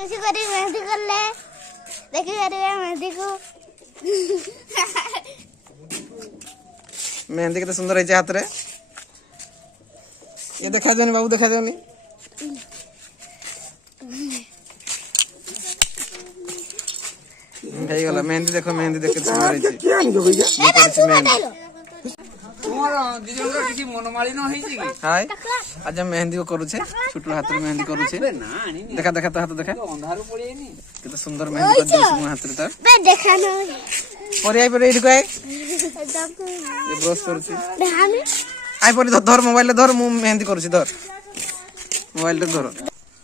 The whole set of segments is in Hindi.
ऐसे करी मेहंदी कर ले देखी करिए मेहंदी को मेहंदी कितना सुंदर है हाथ रे ये देखा जानी बाबू देखा जानी हे गला मेहंदी देखो मेहंदी देख के सुंदर है क्या नहीं जो भैया मेहंदी तुम्हारा दिजनरा किसी मनमाली न होई छी हाय आज हम मेहंदी को करू छे छोटू हाथ रे मेहंदी करू छे देखा देखा तो हाथ देखा अंधारू पड़ी नी कितना सुंदर मेहंदी कर दे मो हाथ रे तार बे देखा न पर आई पर एडी को आए ये ब्रश करू छे आई पर धर मोबाइल ले धर मु मेहंदी करू छे धर मोबाइल ले धर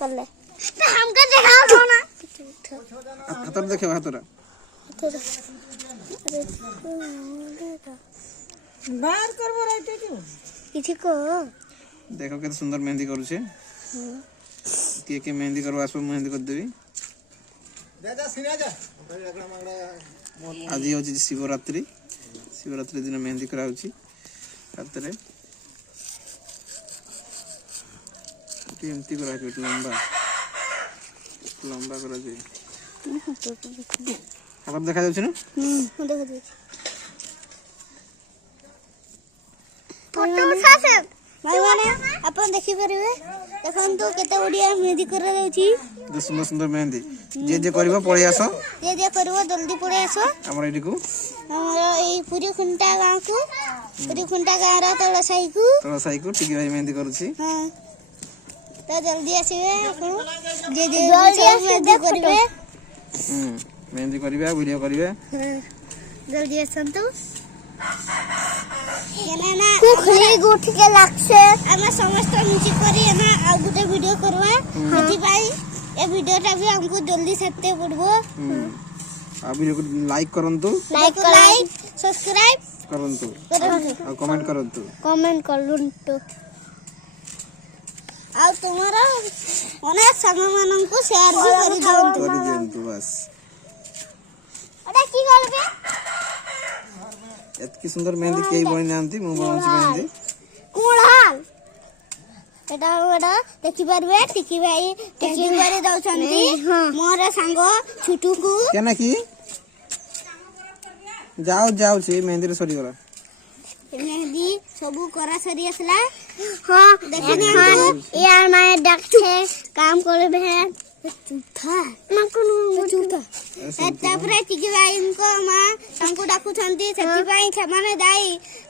कर ले हमके दिखाओ दो ना हाथ रे देखे हाथ रे बाहर करबो रहते क्यों किसी को देखो कितना सुंदर मेहंदी करू छे के मेहंदी करू आसो मेहंदी कर देबी दादा सिना जा आज हो शिवरात्रि शिवरात्रि दिन मेहंदी करा होची हाथ रे एमती करा छै लंबा लंबा करा छै हाथ देखा जाउछ न देखा दे फोटो उठा से भाई माने अपन देखि परबे देखन तो केते ओडिया मेहंदी करा जाउची सुंदर सुंदर मेहंदी जे करबो पळे आसो जे करबो जल्दी पळे आसो हमर एडी को हमर ए पूरी खुंटा गांव को पूरी खुंटा गांव रा तोला साई को ठीक भाई मेहंदी करूची हां तो जल्दी आसीबे अपन जे जल्दी मेहंदी करबे मेहंदी करबे वीडियो करबे जल्दी आसंतु ना कुखरी गुठ के लागसे हम समस्त मिछि करी ना आ गुटे वीडियो करवा सेति भाई ए वीडियोटा भी हमको जल्दी सकते पड़बो आ वीडियो को लाइक करंतु लाइक सब्सक्राइब करंतु और कमेंट करंतु आ तुम्हारा अनेक संग मानन को शेयर भी करि दियंतु बस अरे की करबे एतकी सुंदर मेहंदी केई बनि नांती मु बनछि मेहंदी कुळहाल एटा देखि परबे टिकी भाई टिकी बारे दउछंती मोर संग छुटू को केना की जाओ छी मेहंदी रे सरी गला मेहंदी सबु करा सरी असला हां देखने यार माय डकछे काम करबे चूथा चूथा तापरे टिकी भाई इनको मां हमको डाकू छंती सेति भाई छमाने दाई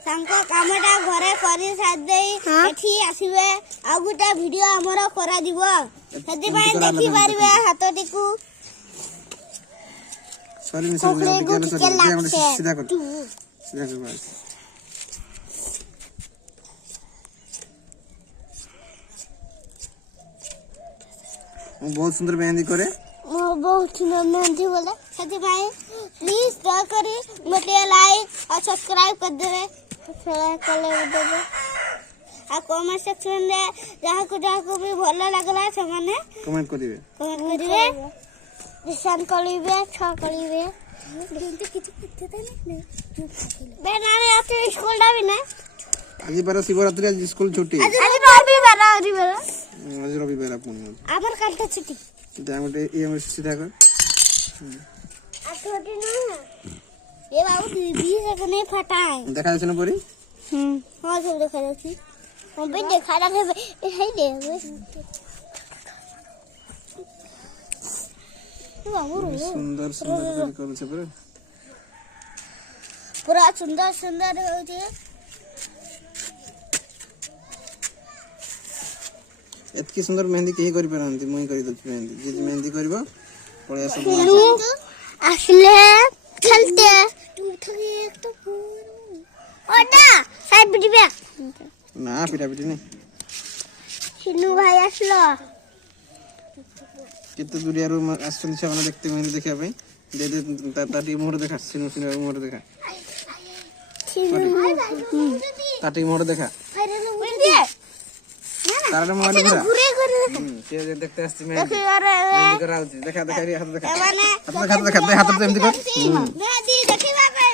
हमको कामटा घरे करी साथ देई एठी आसीबे आ गुटा वीडियो हमरा करा दिबो सेति भाई देखि पारबे हातटिकू सॉरी मिस सीधा कर बस बहुत सुंदर मेहंदी करे बहुत सुंदर मेहंदी बोले सेति भाई प्लीज दया करी मते लाइक और सब्सक्राइब कर देबे शेयर कर देबे आ कमेंट सेक्शन रे जहा को भी भलो लागला से माने कमेंट करिवे निशान कलिबे छ कलिबे किंतु किछ पत्ते नहीं बे नारे आते स्कूल डाबी ना आज पर शिवरात्रि आज स्कूल छुट्टी आज रविवार आज रविवार अपन आबर कालटा छुट्टी दामटे ये हम सीधा कर आ छोटी ना ये बाबू दीदी से नहीं फटाए देखा जाछ न परी हां सब देखा जाछि हम भी देखा रहे हे दे सुंदर सुंदर करू छे पूरा सुंदर सुंदर हो जे एतकी सुंदर मेहंदी केही करि परंती मुई करि दछ मेहंदी जे मेहंदी करबो पळे सब असले चलते तू थके एक तो ओडा साइड बिटिबे ना पिटा पिटी नहीं शिनू भाई असलो कितने दूरिया रो आसन छावना देखते मेहंदी देखिया भाई दे दे ताटी मोहर देखा सिनु मोहर देखा ताटी मोहर देखा तारा मोहर देखा के देखते आस्ती मेहंदी कराउची देखा देखा रे हाथ देखा हाथ एमदी कर मेहंदी देखिबा पे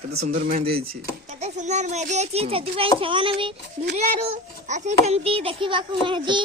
केते सुंदर मेहंदी छी केते सुंदर मेहंदी छी सेति भाई सेवाना भी दूरिया रो आसी छंती देखिबा को मेहंदी